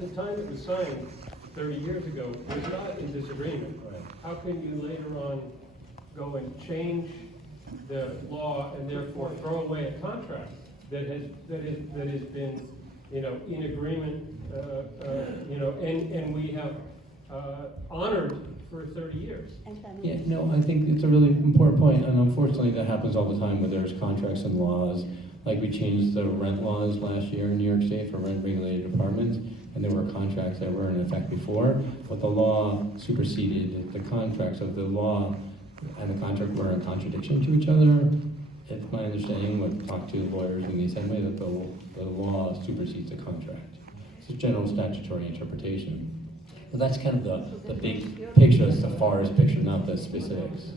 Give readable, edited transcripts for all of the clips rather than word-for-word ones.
at the time it was signed 30 years ago, was not in disagreement. Right. How can you later on go and change the law and therefore throw away a contract that has been, in agreement, and we have honored for 30 years? Yeah, no, I think it's a really important point, and unfortunately that happens all the time where there's contracts and laws. Like we changed the rent laws last year in New York State for rent-regulated apartments, and there were contracts that were in effect before, but the law superseded the contract. So the law and the contract were in contradiction to each other. It's my understanding, when talk to lawyers in the Assembly, that the law supersedes the contract. It's a general statutory interpretation. But that's kind of the big picture, that's the forest picture, not the specifics.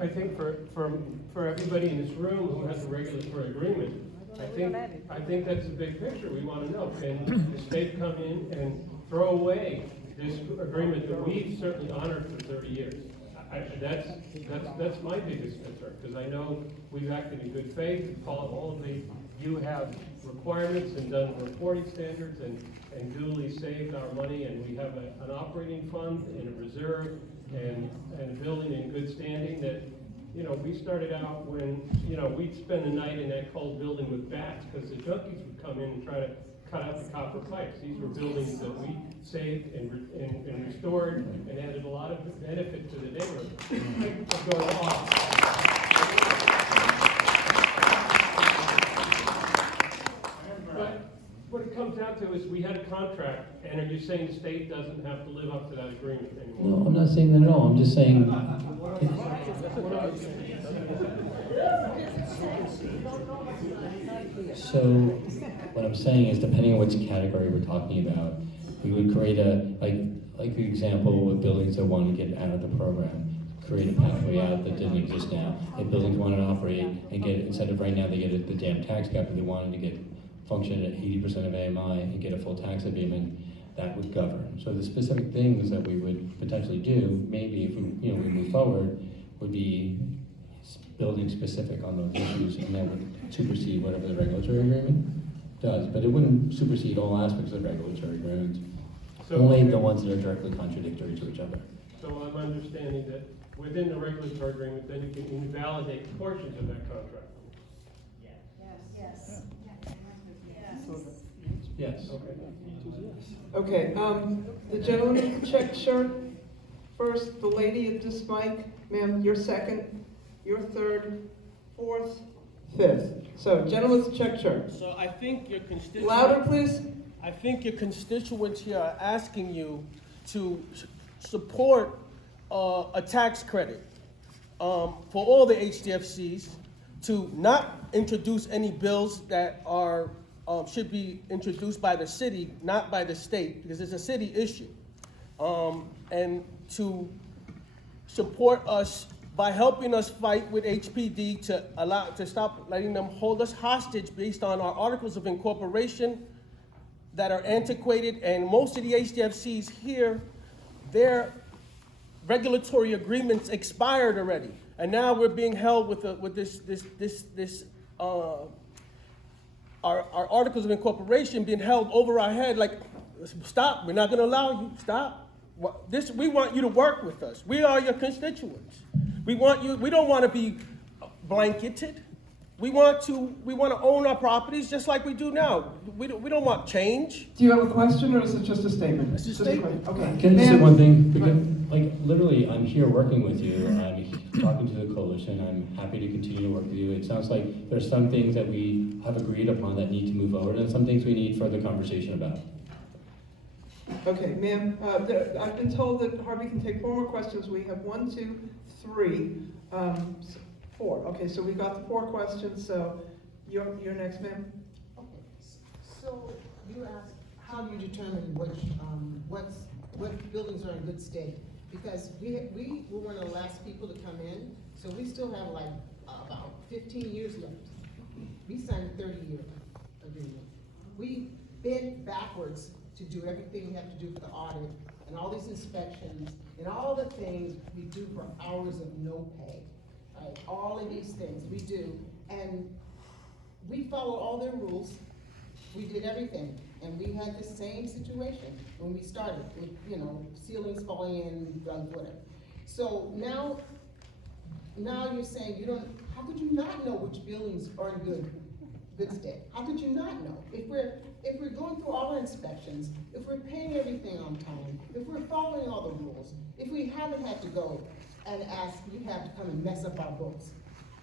I think for everybody in this room who has a regulatory agreement, I think that's the big picture we want to know. Can the state come in and throw away this agreement that we've certainly honored for 30 years? That's my biggest concern, because I know we've acted in good faith, followed all of you have requirements and done reporting standards and duly saved our money, and we have an operating fund and a reserve and a building in good standing that, we started out when, we'd spend the night in that cold building with bats because the junkies would come in and try to cut out the copper pipes. These were buildings that we saved and restored and added a lot of benefit to the neighborhood. Going off. But what it comes down to is we had a contract, and are you saying the state doesn't have to live up to that agreement anymore? No, I'm not saying that at all. I'm just saying. So, what I'm saying is, depending on which category we're talking about, we would create like the example with buildings that want to get out of the program, create a pathway out that didn't exist now. If buildings wanted to operate and get it, instead of right now they get the damn tax cap, but they wanted to get function at 80% of AMI and get a full tax abatement, that would govern. So the specific things that we would potentially do, maybe if we move forward, would be building specific on those issues, and that would supersede whatever the regulatory agreement does. But it wouldn't supersede all aspects of the regulatory agreement, only the ones that are directly contradictory to each other. So I'm understanding that within the regulatory agreement, then you can invalidate portions of that contract. Yes. Okay. Okay, the gentleman with the checked shirt first, the lady at this mic, ma'am, you're second, you're third, fourth, fifth. So, gentleman with the checked shirt. So I think your constituents. Louder, please. I think your constituents here are asking you to support a tax credit for all the HDFCs, to not introduce any bills that are should be introduced by the city, not by the state, because it's a city issue, and to support us by helping us fight with HPD to stop letting them hold us hostage based on our articles of incorporation that are antiquated. And most of the HDFCs here, their regulatory agreements expired already, and now we're being held with our articles of incorporation being held over our head. Like, stop! We're not going to allow you. Stop! We want you to work with us. We are your constituents. We want you. We don't want to be blanketed. We want to own our properties just like we do now. We don't want change. Do you have a question, or is it just a statement? It's a statement. Okay. Can I say one thing? Because, literally, I'm here working with you. I'm talking to the coalition. I'm happy to continue to work with you. It sounds like there's some things that we have agreed upon that need to move forward, and some things we need further conversation about. Okay, ma'am, I've been told that Harvey can take 4 more questions. We have 1, 2, 3, 4. Okay, so we got the 4 questions, so you're next, ma'am. Okay, so you asked, how do you determine what buildings are in good state? Because we were one of the last people to come in, so we still have about 15 years left. We signed a 30-year agreement. We bent backwards to do everything we have to do for the audit and all these inspections and all the things we do for hours of no pay. Right? All of these things we do, and we follow all their rules. We did everything. And we had the same situation when we started, with, you know, ceilings falling in, whatever. So now you're saying you don't, how could you not know which buildings are in good state? How could you not know? If we're going through all our inspections, if we're paying everything on time, if we're following all the rules, if we haven't had to go and ask, you have to come and mess up our books.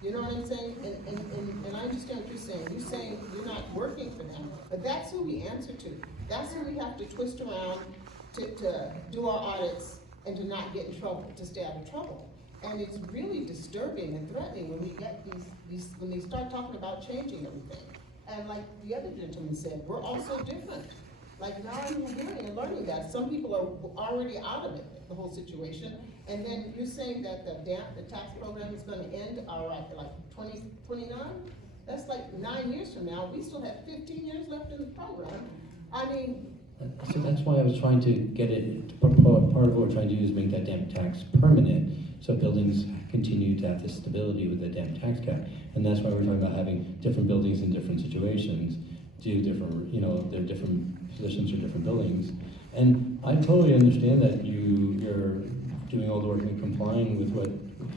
You know what I'm saying? And I understand what you're saying. You're saying you're not working for them, but that's who we answer to. That's who we have to twist around to do our audits and to not get in trouble, to stay out of trouble. And it's really disturbing and threatening when we get when they start talking about changing everything. And like the other gentleman said, we're also different. Like now I'm hearing and learning that some people are already out of it, the whole situation. And then you're saying that the tax program is gonna end, like 2029? That's like 9 years from now. We still have 15 years left in the program. I mean. So that's why I was trying to get it, part of what we're trying to do is make that damn tax permanent, so buildings continue to have the stability with the damn tax cap. And that's why we're talking about having different buildings in different situations, do different, you know, there are different positions for different buildings. And I totally understand that you're doing all the work and complying with what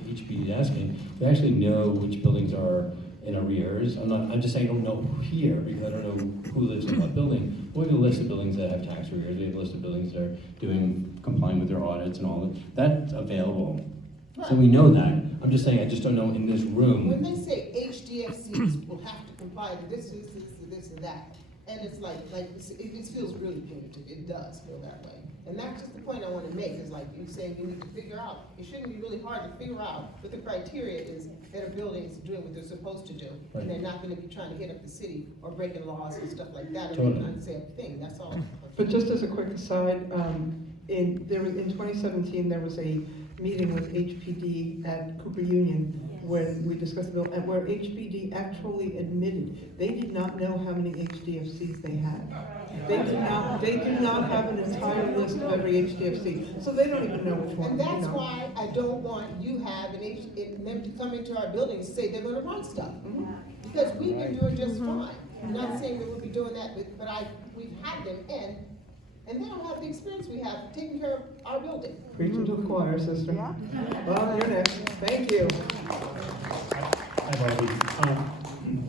HPD is asking. We actually know which buildings are in arrears. I'm just saying I don't know here because I don't know who lives in what building. We have a list of buildings that have tax arrears. We have a list of buildings that are complying with their audits and all that. That's available. Right. So we know that. I'm just saying I just don't know in this room. When they say HDFCs will have to comply to this, and that, and it's like it feels really punitive. It does feel that way. And that's just the point I want to make, is like you saying you need to figure out, it shouldn't be really hard to figure out what the criteria is that a building is doing what they're supposed to do. Right. And they're not going to be trying to hit up the city or breaking laws and stuff like that, Totally. and not saying a thing, that's all. But just as a quick aside, in 2017, there was a meeting with HPD at Cooper Union where we discussed the bill, and where HPD actually admitted they did not know how many HDFCs they had. They do not have an entire list of every HDFC, so they don't even know which one. And that's you know. why I don't want you have them to come into our building and say they're going to run stuff. Because we've been doing just fine. I'm not saying that we'll be doing that, but we've had them in, and they don't have the experience we have taking care of our building. Preaching to the choir, sister. Yeah. Well, you're next. Thank you. Hi, Harvey. A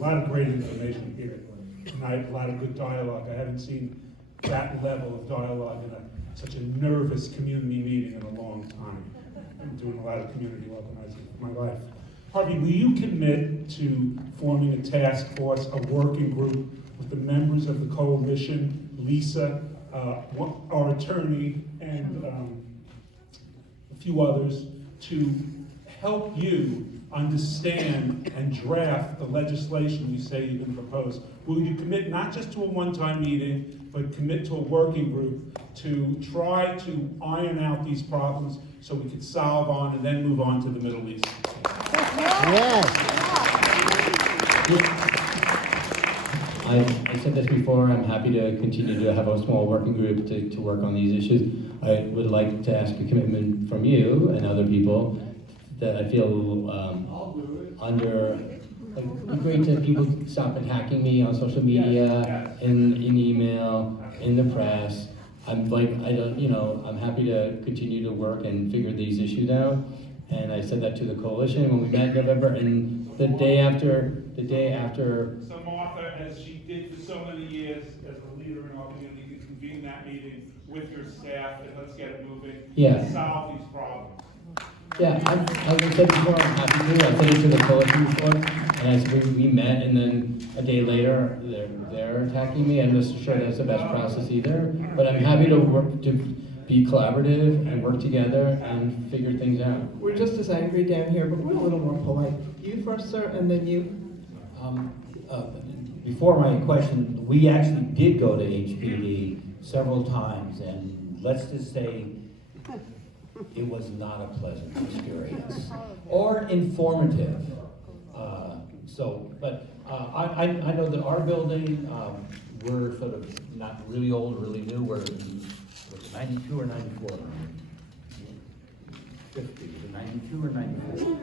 lot of great information here tonight, a lot of good dialogue. I haven't seen that level of dialogue in such a nervous community meeting in a long time. I'm doing a lot of community organizing in my life. Harvey, will you commit to forming a task force, a working group with the members of the coalition, Lisa, our attorney, and a few others, to help you understand and draft the legislation you say you're going to propose? Will you commit not just to a one-time meeting, but commit to a working group to try to iron out these problems so we could solve on and then move on to the Middle East? I said this before, I'm happy to continue to have a small working group to work on these issues. I would like to ask a commitment from you and other people that I feel like, it'd be great to people stop attacking me on social media, in email, in the press. I'm happy to continue to work and figure these issues out. And I said that to the coalition when we met in November, and the day after. So Martha, as she did for so many years as a leader in our community, could convene that meeting with your staff and let's get it moving. Yeah. And solve these problems. Yeah, I said before, I'm happy to. I said it to the coalition before, and I said we met, and then a day later, they're attacking me. I'm not sure that's the best process either, but I'm happy to work to be collaborative and work together and figure things out. We're just as angry down here, but we're a little more polite. You first, sir, and then you. Before my question, we actually did go to HPD several times, and let's just say it was not a pleasant experience or informative. I know that our building, we're sort of not really old, really new. We're 92 or 94. 50, is it 92 or 94?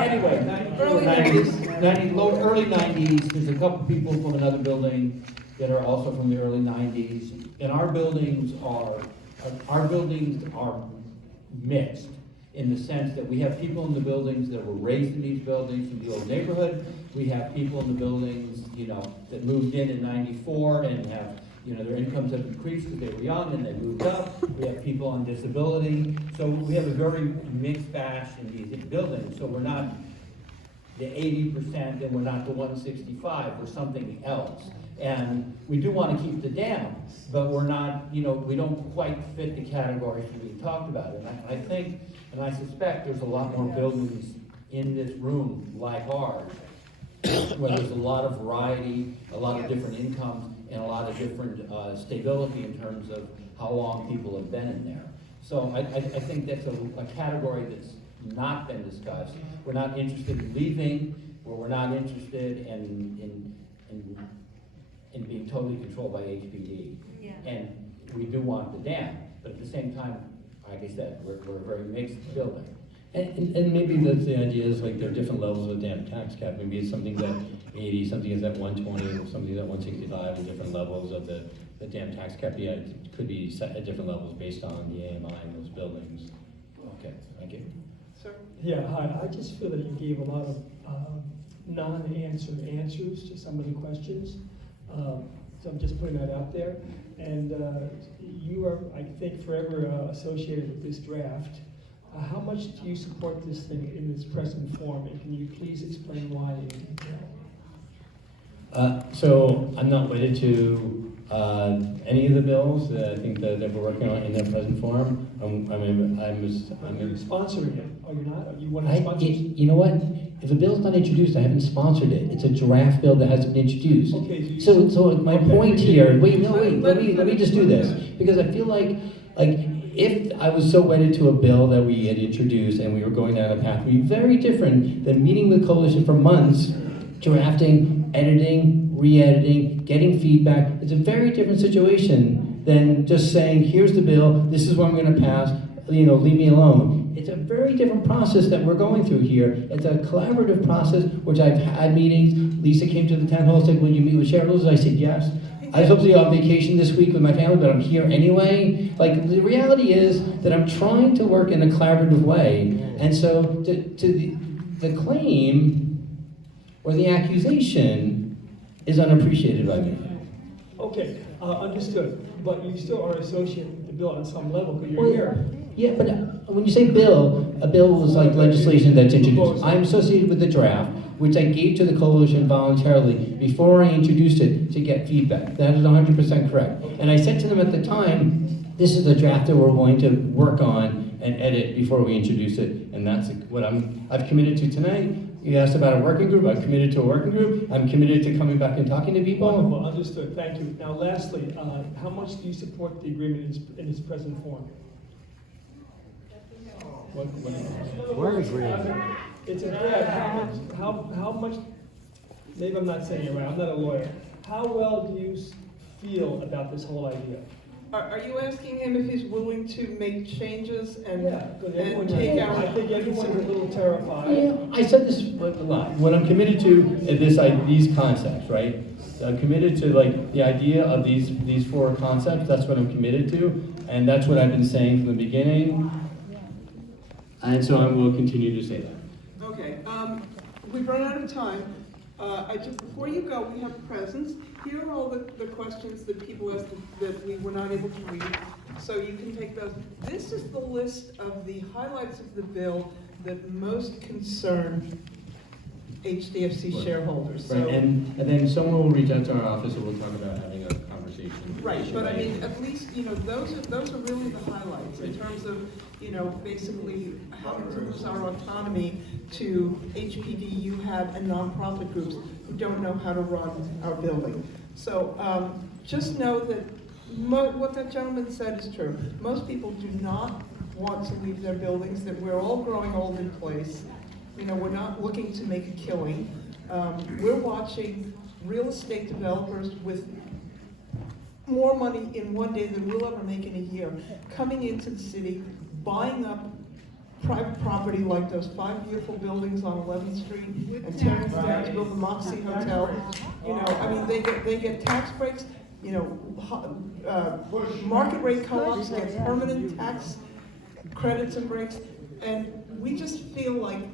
Anyway, early 90s. Early 90s. There's a couple people from another building that are also from the early 90s. And our buildings are mixed in the sense that we have people in the buildings that were raised in these buildings from the old neighborhood. We have people in the buildings, you know, that moved in '94 and have, you know, their incomes have increased because they were young and they moved up. We have people on disability. So we have a very mixed batch in these buildings. So we're not the 80% and we're not the 165, we're something else. And we do want to keep the dam, but we're not, you know, we don't quite fit the categories that we talked about. And I think, and I suspect there's a lot more buildings in this room like ours, where there's a lot of variety, a lot of different incomes, and a lot of different stability in terms of how long people have been in there. So I think that's a category that's not been discussed. We're not interested in leaving, or we're not interested in being totally controlled by HPD. Yeah. And we do want the dam, but at the same time, like I said, we're a very mixed building. And maybe that's the idea is like there are different levels of dam tax cap. Maybe it's something's at 80, something is at 120, something's at 165, and different levels of the dam tax cap. Yeah, it could be set at different levels based on the AMI in those buildings. Okay, thank you. Sir? Yeah, hi. I just feel that you gave a lot of non-answered answers to some of the questions. So I'm just putting that out there. And you are, I think, forever associated with this draft. How much do you support this thing in its present form? And can you please explain why in detail? So I'm not wedded to any of the bills that I think that we're working on in their present form. Are you sponsoring it? Are you not? Are you one of the sponsors? You know what? If a bill's not introduced, I haven't sponsored it. It's a draft bill that hasn't been introduced. Okay, So my okay. point here, let me just do this, because I feel like if I was so wedded to a bill that we had introduced and we were going down a path, it would be very different than meeting with Coalition for months, drafting, editing, re-editing, getting feedback. It's a very different situation than just saying, here's the bill, this is what I'm gonna pass, you know, leave me alone. It's a very different process that we're going through here. It's a collaborative process, which I've had meetings. Lisa came to the town hall and said, will you meet with shareholders? I said, yes. I was supposed to be on vacation this week with my family, but I'm here anyway. Like, the reality is that I'm trying to work in a collaborative way. And so to the claim or the accusation is unappreciated by me. Okay, understood. But you still are associated with the bill on some level because you're here. Yeah, but when you say bill, a bill was like legislation that's introduced. I'm associated with the draft, which I gave to the coalition voluntarily before I introduced it to get feedback. That is 100% correct. And I said to them at the time, this is the draft that we're going to work on and edit before we introduce it. And that's what I've committed to tonight. You asked about a working group. I've committed to a working group. I'm committed to coming back and talking to people. Wonderful, understood. Thank you. Now, lastly, how much do you support the agreement in its present form? What agreement? It's a draft. How much, maybe I'm not saying it right, I'm not a lawyer. How well do you feel about this whole idea? Are you asking him if he's willing to make changes and Everyone- take out? I think everyone's a little terrified. Yeah, I said this a lot. What I'm committed to is these concepts, right? I'm committed to like the idea of these four concepts. That's what I'm committed to, and that's what I've been saying from the beginning. And so I will continue to say that. Okay, we've run out of time. Before you go, we have presents. Here are all the questions that people asked that we were not able to read, so you can take those. This is the list of the highlights of the bill that most concern HDFC shareholders. Right, So, and then someone will reach out to our office and we'll talk about having a conversation. right, but I mean, at least, those are really the highlights in terms of, basically having to lose our autonomy to HPD, UHAD, and nonprofit groups who don't know how to run our building. So just know that what that gentleman said is true. Most people do not want to leave their buildings, that we're all growing old in place. We're not looking to make a killing. We're watching real estate developers with more money in one day than we'll ever make in a year, coming into the city, buying up private property like those 5 beautiful buildings on 11th Street and tearing them down to build the Moxie Hotel. You know, I mean, they get tax breaks, you know, market rate co-ops get permanent tax credits and breaks, and we just feel like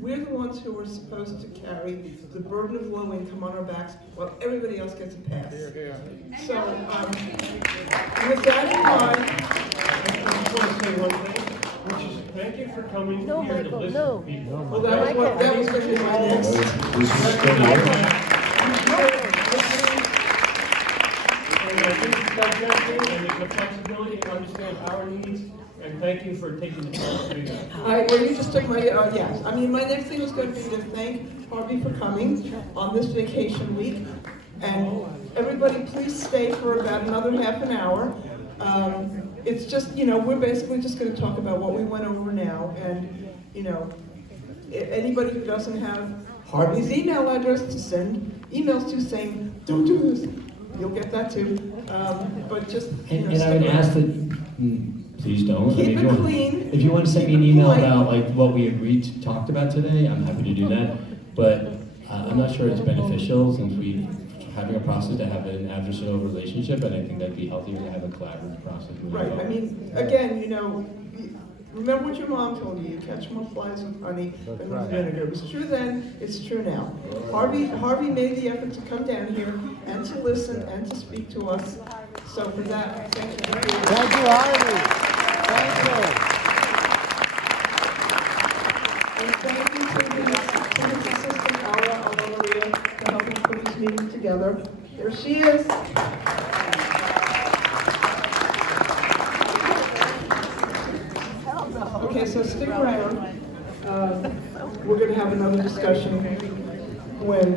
we're the ones who are supposed to carry the burden of low income on our backs while everybody else gets a pass. So, with that in mind, I just want to say one thing, which is thank you for coming here to listen to people. well, that was going to be my next. And I think it's digesting and the flexibility to understand our needs, and thank you for taking the time to do that. Well, you just took my, yes. I mean, my next thing was going to be to thank Harvey for coming on this vacation week. And everybody, please stay for about another half an hour. It's just, you know, we're basically just going to talk about what we went over now. And, you know, anybody who doesn't have Harvey's email address to send emails to saying, don't do this, you'll get that too. But just, you know, And I would ask that, please don't. Keep if it clean. If you want to send me an email about like what we talked about today, I'm happy to do that. But I'm not sure it's beneficial since we're having a process to have an adversarial relationship, and I think that'd be healthier to have a collaborative process. Right, I mean, again, you know, remember what your mom told you, you catch more flies with honey than with vinegar. It was true then, it's true now. Harvey made the effort to come down here and to listen and to speak to us. So for that, thank you. Thank you, Harvey. Thank you. And thank you to his assistant, Aura Maria, for helping put these meetings together. There she is. Okay, so stick around. We're going to have another discussion when